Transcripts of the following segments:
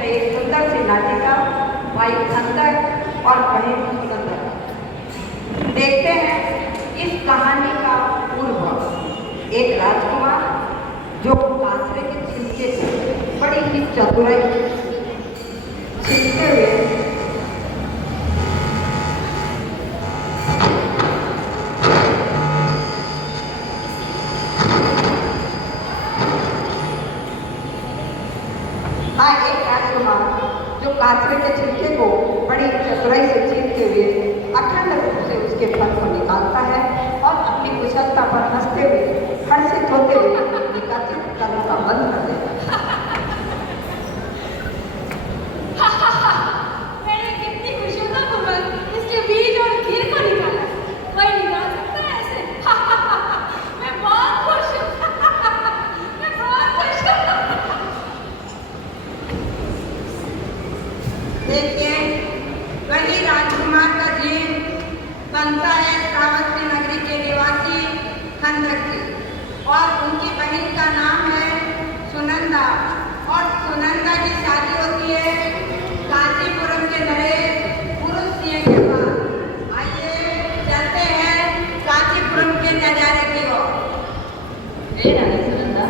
रहे सुंदर सी नाटिका भाई खंदक और बहन सुनंदा। देखते हैं इस कहानी का पूर्व। एक राजकुमार जो बाजरे के छिलके से बड़ी ही चतुराई छिलते हुए जो बाजरे के छिलके को बड़ी चतुराई से छीलते हुए अखंड रूप से उसके फल को निकालता है और अपनी कुशलता पर हंसते हुए हर्षित होते हुए निकासित करने का बंद कर देता है। मैंने कितनी कुशलतापूर्वक इसके बीज और खीर को निकाला। कोई निकाल सकता है ऐसे? मैं बहुत खुश हूँ। मैं बहुत खुश हूँ। देखिए वही राजकुमार का जीव बनता है श्रावस्ती नगरी के निवासी खंदक की, और उनकी बहन का नाम है सुनंदा, और सुनंदा की शादी होती है कांचीपुरम के नरेश पुरुष सिंह के पास। आइए चलते हैं कांचीपुरम के नजारे की ओर। रानी सुनंदा,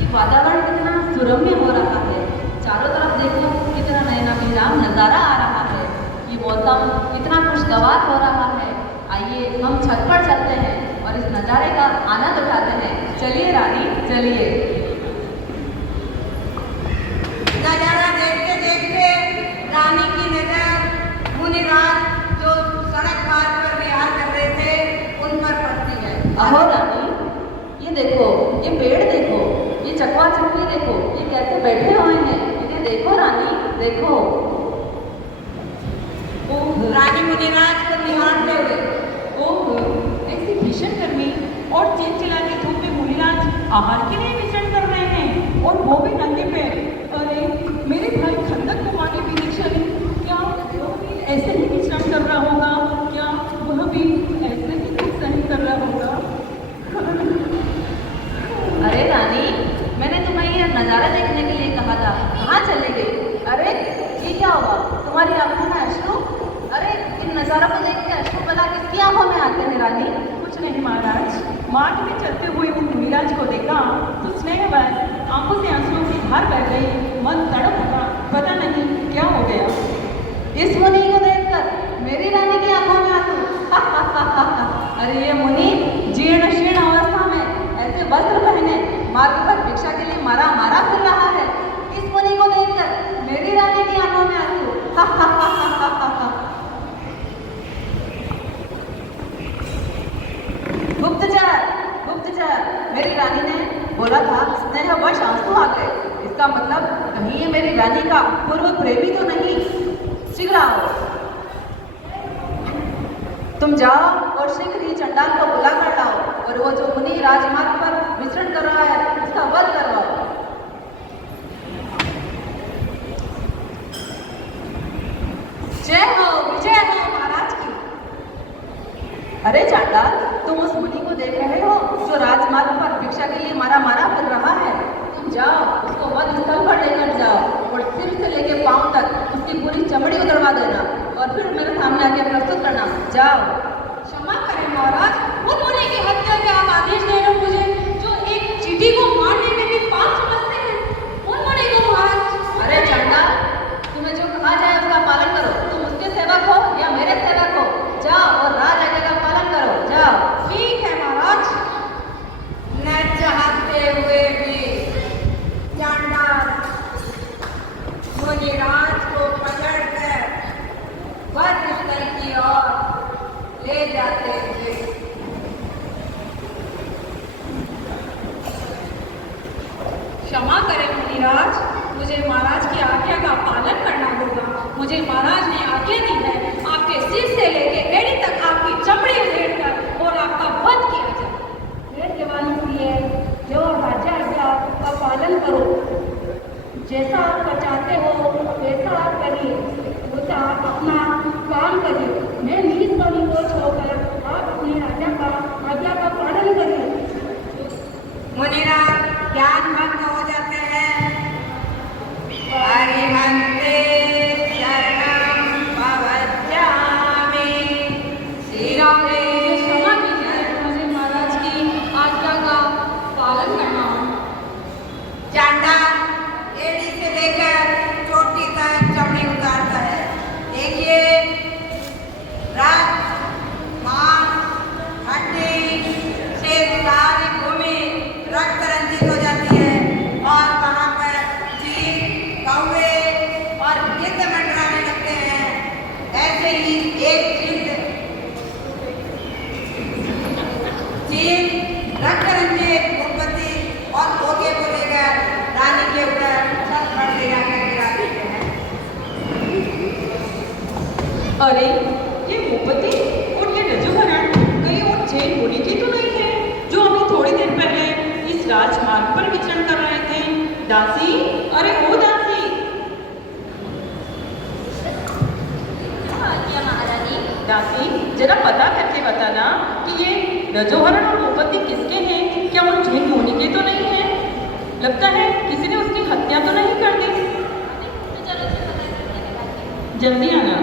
ये वातावरण कितना सुरम्य हो रहा है। चारों तरफ देखो कितना नयनाभिराम नजारा आ रहा है। ये मौसम कितना खुशगवार हो रहा है। आइए हम छत पर चलते हैं और इस नज़ारे का आनंद उठाते हैं। चलिए रानी, चलिए। नजारा देखते देखते रानी की नजर मुनिराज जो सड़क पार पर विहार कर रहे थे उन पर पड़ती है। अहो रानी, ये देखो, ये पेड़ देखो, ये चकवा चकवी देखो, ये कैसे बैठे हुए हैं। इन्हें देखो रानी, देखो। रानी मुनिराज को निहारते हुए, ओह, ऐसी भीषण गर्मी और चिलचिलाती धूप में मुनिराज आहार के लिए विचरण कर रहे हैं, और वो भी नंगे पैर। अरे मेरे भाई खंदक को माने विनिक्षण, क्या वो भी ऐसे ही विचरण कर रहा होगा? क्या वह भी ऐसे ही दुख सहन कर रहा होगा? अरे रानी, मैंने तुम्हें यह नज़ारा देखने के लिए कहा था, कहाँ चले गए? अरे ये क्या हुआ? तुम्हारी आंखों में अश्रु? अरे इन नज़ारों को देख के अश्रु भला किसकी आंखों में आते हैं रानी? कुछ नहीं महाराज, मार्ग में चलते हुए उन मुनिराज को देखा तो स्नेहवश आंखों से आंसुओं की धार बह गई। मन तड़प उठा, पता नहीं क्या हो गया। इस मुनि को देखकर मेरी रानी की आंखों में आंसू? अरे ये मुनि जीर्ण शीर्ण अवस्था में ऐसे वस्त्र पहने मार्ग पर भिक्षा के लिए मारा मारा फिर रहा है। इस मुनि को देखकर मेरी रानी की आंखों में आंसू? गुप्तचर, गुप्तचर, मेरी रानी ने बोला था स्नेहवश आंसू आ गए। इसका मतलब कहीं ये मेरी रानी का पूर्व प्रेमी तो नहीं? शीघ्र आओ, तुम जाओ और शीघ्र ही चंडाल को बुला कर लाओ, और वो जो मुनि राजमार्ग पर विचरण कर रहा है उसका वध करवाओ। जय हो, विजय हो महाराज की। अरे चांडाल, तुम उस मुनि को देख रहे हो जो राजमार्ग पर भिक्षा के लिए मारा मारा फिर रहा है? तुम जाओ, उसको वध स्थल पर लेकर जाओ और सिर से लेके पांव तक उसकी पूरी चमड़ी उतरवा देना, और फिर मेरे सामने आके प्रस्तुत करना। जाओ। क्षमा करें महाराज, उन मुनि की हत्या के आप आदेश दे रहे हो मुझे, जो एक चींटी को मारने में भी पाप समझते हैं। उन मुनि को महाराज। अरे चांडाल, तुम्हें जो कहा जाए उसका पालन करो। तुम उसके सेवक हो या मेरे सेवक हो? जाओ और राज आज्ञा का पालन करो, जाओ। ठीक है महाराज। न चाहते हुए भी चांडाल मुनिराज को पकड़कर वध स्थल की ओर ले जाते थे। क्षमा करें मुनिराज, मुझे महाराज की आज्ञा का पालन करना होगा। मुझे महाराज ने आज्ञा दी है आपके सिर से लेके एड़ी तक आपकी चमड़ी उधेड़कर और आपका वध किया जाए। मेरे जवानों के लिए जो राजा आज्ञा का पालन करो, जैसा आप चाहते हो वैसा आप करिए, वैसा आप अपना काम करिए। मैं नीच वाली को छोड़कर आप अपने राजा का आज्ञा का पालन करिए। मुनिराज ज्ञान भंग हो जाते हैं। अरे अरिहन्ते शरणं प्रवक्ष्यामि। श्री राम मुझे क्षमा कीजिए, मुझे महाराज की आज्ञा का पालन करना हो। चांडा एड़ी से लेकर चोटी तक चमड़ी उतारता है। देखिए, रक्त, मांस, हड्डी से सारी भूमि रक्त रंजित हो जाती है और वहाँ पर चील, कौवे और गिद्ध मंडराने लगते हैं। ऐसे ही एक चील रक्त रंजित भूपति और भोगे को लेकर रानी के ऊपर छत पर ले जाकर गिरा देते हैं। अरे ये भूपति और ये रजोहरण कहीं और जैन मुनि की तो नहीं है जो अभी थोड़ी देर पहले इस राजमार्ग पर विचरण कर रहे थे। दासी, अरे ओ दासी। दासी, जरा पता करके बताना कि ये रजोहरण और भूपति किसके हैं? क्या वो जैन मुनि के तो नहीं है? लगता है किसी ने उसकी हत्या तो नहीं कर दी। जल्दी आना।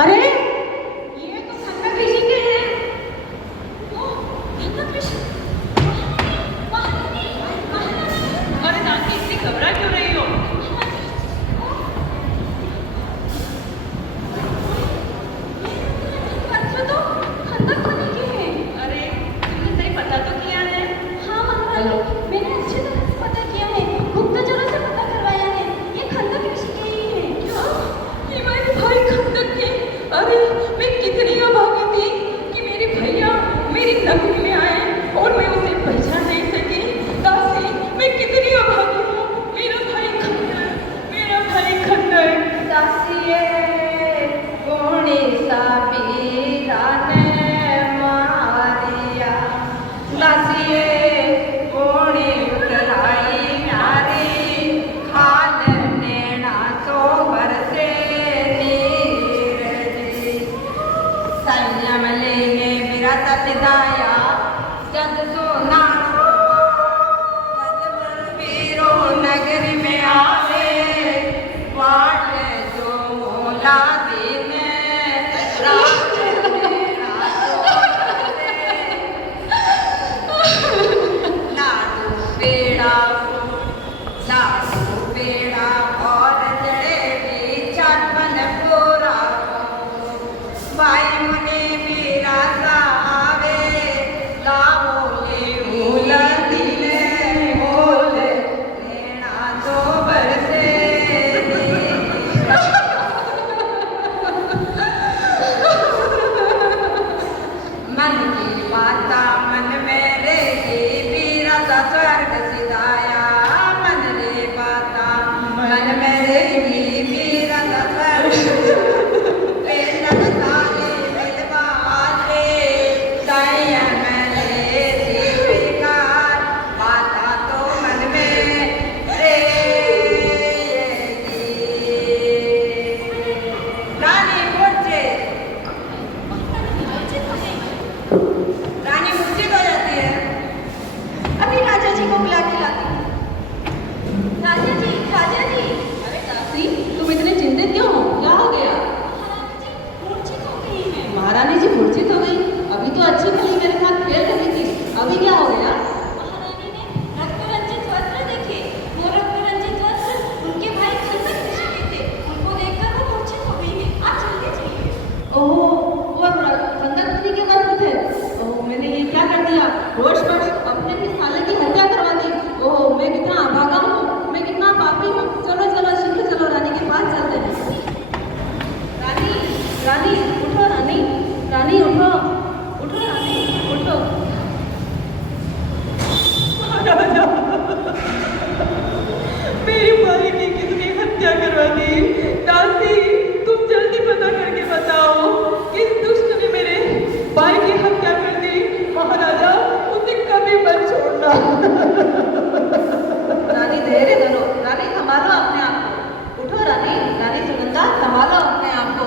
अरे ये तो खंडक ऋषि के हैं। अरे दासी, इतनी घबरा क्यों रही हो? अरे तुमने सही पता तो किया है? मैंने अच्छी तरह से पता किया है, गुप्तचरों से पता करवाया है, ये खंडक ऋषि के ही हैं। क्या? ये मेरे भाई खंडक के? अरे मैं कितनी अभागी थी कि मेरे भैया मेरी नगरी में आए और मैं उसे पहचान नहीं सकी। दासी, मैं कितनी अभागी हूँ। मेरा भाई खंडक, मेरा भाई खंडक। दासिये कोणी सा पीरा ने मारिया। दासिये कोणी उतराई नारी, खाल नैना तो बरसे नीर जी। सैन्य मलेने बिरत सिदाया, जद सोना वीरो नगरी में आवे, वाट जो मोला दिन रात लाडू पेड़ा और जलेबी छप्पन पूरा भाई मुने मेरा सावे लाओले मूल दिले मोल नैना तो बरसे। मन की बाता मन में रेगी, पीरा सा स्वर्ग सिधाया। मन रे बाता मन में रेगी, पीरा सा स्वर्ग प्रेरक ताले मिलवाले, संयम ले स्वीकार, बाता तो मन में रेगी। रानी मूर्छित हो जाती है। अभी राजा जी को बुला के लाती हूँ। राजा जी, राजा जी। अरे दासी, तुम इतने चिंतित क्यों हो? क्या हो गया? मूर्छित हो गई हैं। महारानी जी मूर्छित हो गई? अभी तो अच्छी भली मेरे साथ खेल रही थी, अभी क्या हो गया? महारानी ने रक्त-रंजित वस्त्र देखे। वो रक्त-रंजित वस्त्र उनके भाई खंडक ऋषि के थे। उनको देखकर वो मूर्छित हो गई है। आप जल्दी चलिए। ओह, वो खंडक ऋषि के वस्त्र थे। ओह, मैंने ये क्या कर दिया? रोषवश अपने ही साले की हत्या करवा दी। ओह, मैं कितना अभागा हूँ, मैं कितना पापी हूँ। चलो चलो शीघ्र चलो, रानी के पास चलते हैं। रानी, रानी उठो, रानी, रानी उठो, उठो रानी, उठो। राजा, मेरी भाई ने किसकी हत्या करवा दी? दासी, तुम जल्दी पता करके बताओ, किस दुष्ट ने मेरे भाई की हत्या कर दी? महाराजा, उसे कभी मत छोड़ना। रानी धैर्य धरो, रानी संभालो अपने आप को। उठो रानी, रानी सुनंदा संभालो अपने आप को।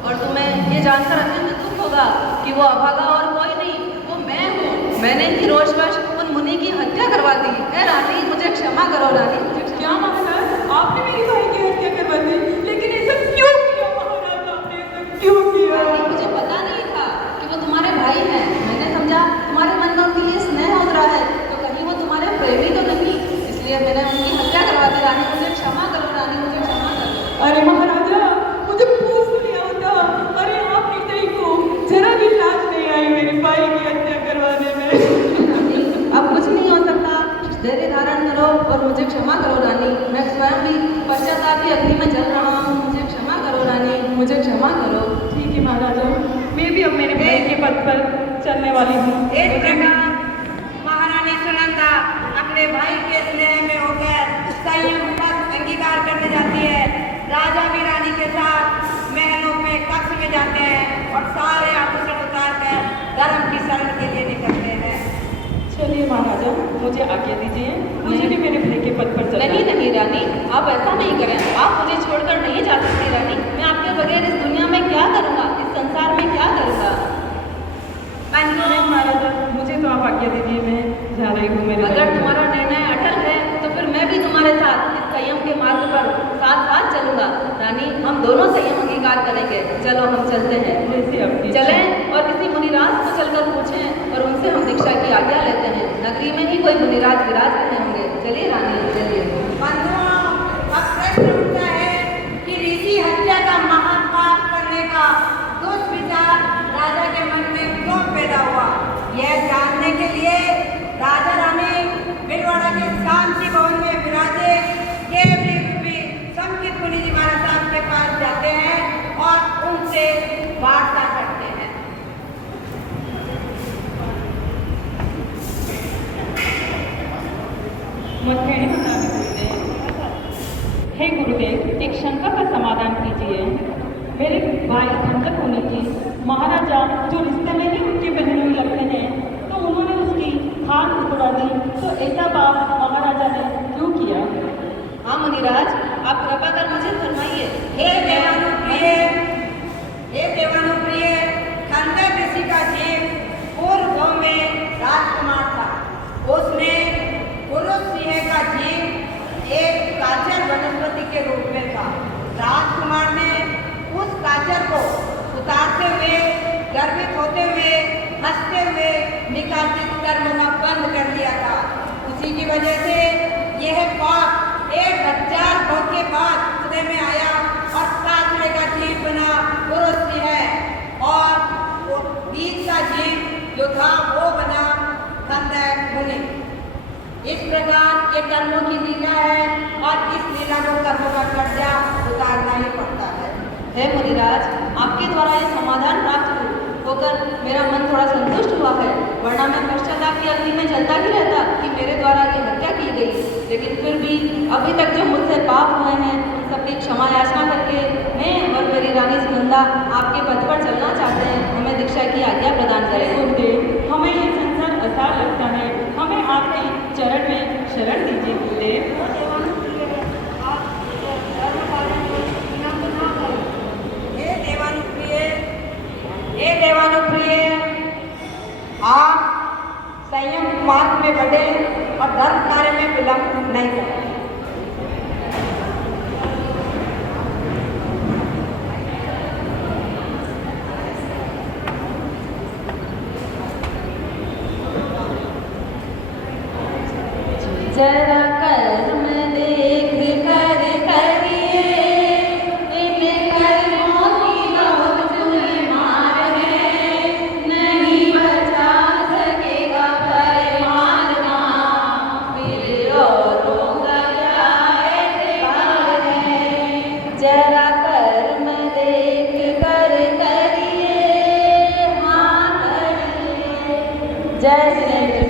और तुम्हें ये जानकर अत्यंत दुख होगा कि वो अभागा और कोई नहीं, वो मैं हूँ। मैंने ही रोषवश उन मुनि की हत्या करवा दी। हे रानी, मुझे क्षमा करो रानी, मुझे क्षमा। क्या महाराज, आपने मेरी भाई की हत्या करवा दी? लेकिन ऐसा क्यों किया महाराज, आपने ऐसा क्यों किया? रानी, मुझे पता नहीं था कि वो तुम्हारे भाई हैं। मैंने समझा तुम्हारे मन में उनके लिए स्नेह हो रहा है, तो कहीं वो तुम्हारे प्रेमी तो नहीं, इसलिए मैंने उनकी हत्या करवा दी। रानी, मुझे क्षमा करो रानी, मुझे क्षमा करो। अरे महाराजा, मुझे पूछ लिया होता। अरे आपकी कहीं को जरा भी लाज नहीं आई मेरे भाई की हत्या करवाने में। अब कुछ नहीं हो सकता, धैर्य धारण करो और मुझे क्षमा करो रानी। मैं स्वयं भी पश्चाताप की अग्नि में जल रहा हूँ, मुझे क्षमा करो रानी, मुझे क्षमा करो। ठीक है महाराजा, मैं भी अब मेरे भाई के पद पर चलने वाली हूँ। इस प्रकार महारानी सुनंदा अपने भाई के स्नेह में होकर संयम पद अंगीकार करने जाती है। राजा भी रानी के साथ महलों में कक्ष में जाते हैं और सारे आभूषण उतार कर धर्म की शरण के लिए निकलते हैं। चलिए महाराजा, मुझे आज्ञा दीजिए, मुझे भी मेरे भाई के पद पर चलना है। नहीं नहीं रानी, आप ऐसा नहीं करें। आप मुझे छोड़कर नहीं जा सकती रानी। मैं आपके बगैर इस दुनिया में क्या करूँगा, इस संसार में क्या करूँगा। नहीं महाराजा, मुझे तो आप आज्ञा दीजिए, मैं जा रही हूँ मेरे अगर तुम्हारा निर्णय अटल है तो फिर मैं भी तुम्हारे साथ इस संयम के मार्ग पर साथ साथ चलूंगा। रानी, हम दोनों संयम अंगीकार करेंगे। चलो हम चलते हैं। जैसे आपकी चलें और किसी मुनिराज को चलकर पूछें और उनसे हम दीक्षा की आज्ञा लेते हैं। नगरी में ही कोई मुनिराज विराज रहे होंगे। चलिए रानी, चलिए। बंधुओं, अब प्रश्न उठता है कि ऋषि हत्या का महापाप करने का दुष्विचार राजा के मन में क्यों पैदा हुआ। यह जानने के लिए राजा रानी भिलवाड़ा के शांति भवन में विराजे केवली रूपी संकित मुनि जी महाराज साहब के पास जाते हैं और उनसे वार्ता करते हैं। मतभेद बताने गुरुदेव। हे गुरुदेव, एक शंका का समाधान कीजिए। मेरे भाई खंडक मुनि जी महाराजा जो रिश्ते में ही उनके बहनोई लगते हैं, तो उन्होंने उसकी खान उड़ा दी, तो ऐसा पाप महाराजा ने क्यों किया? हाँ मुनिराज, आप कृपा कर मुझे फरमाइए। हे देवानुप्रिय, हे देवानुप्रिय, खंडक ऋषि का जीव पूर्व गांव में राजकुमार था। उसने पुरुष सिंह का जीव एक काचर वनस्पति के रूप में था। राजकुमार ने उस काचर को उतारते हुए, गर्वित होते हुए, हंसते हुए निकासित कर्म का बंद कर दिया था। उसी की वजह से यह पाप 1000 भव के बाद हृदय में आया और काचरे का जीव बना पुरुष सिंह, और वो बीच का जीव जो था वो बना खंडक मुनि। इस प्रकार ये कर्मों की लीला है और इस लीला को कर्मों का कर्जा उतारना ही पड़ता है। हे मुनिराज, आपके द्वारा ये समाधान प्राप्त होकर मेरा मन थोड़ा संतुष्ट हुआ है, वरना मैं पश्चाताप की अग्नि में जलता ही रहता कि मेरे द्वारा ये हत्या की गई। लेकिन फिर भी अभी तक जो मुझसे पाप हुए हैं उन सबकी क्षमा याचना करके मैं और मेरी रानी सुनंदा आपके पथ पर चलना चाहते हैं। हमें दीक्षा की आज्ञा प्रदान करें। गुरुदेव, हमें ये संसार असार लगता है, हमें आपके चरण में शरण दीजिए गुरुदेव। हे देवानुप्रिय, आप संयम मार्ग में बढ़े और धर्म कार्य में विलंब नहीं करें। जरा कर्म देख कर करिए, इन कर्मों की बहुत बुरी मार है, नहीं बचा सकेगा परमात्मा, फिर औरों का क्या एतबार है। जरा कर्म देख कर करिए, हाँ करिए। जय श्री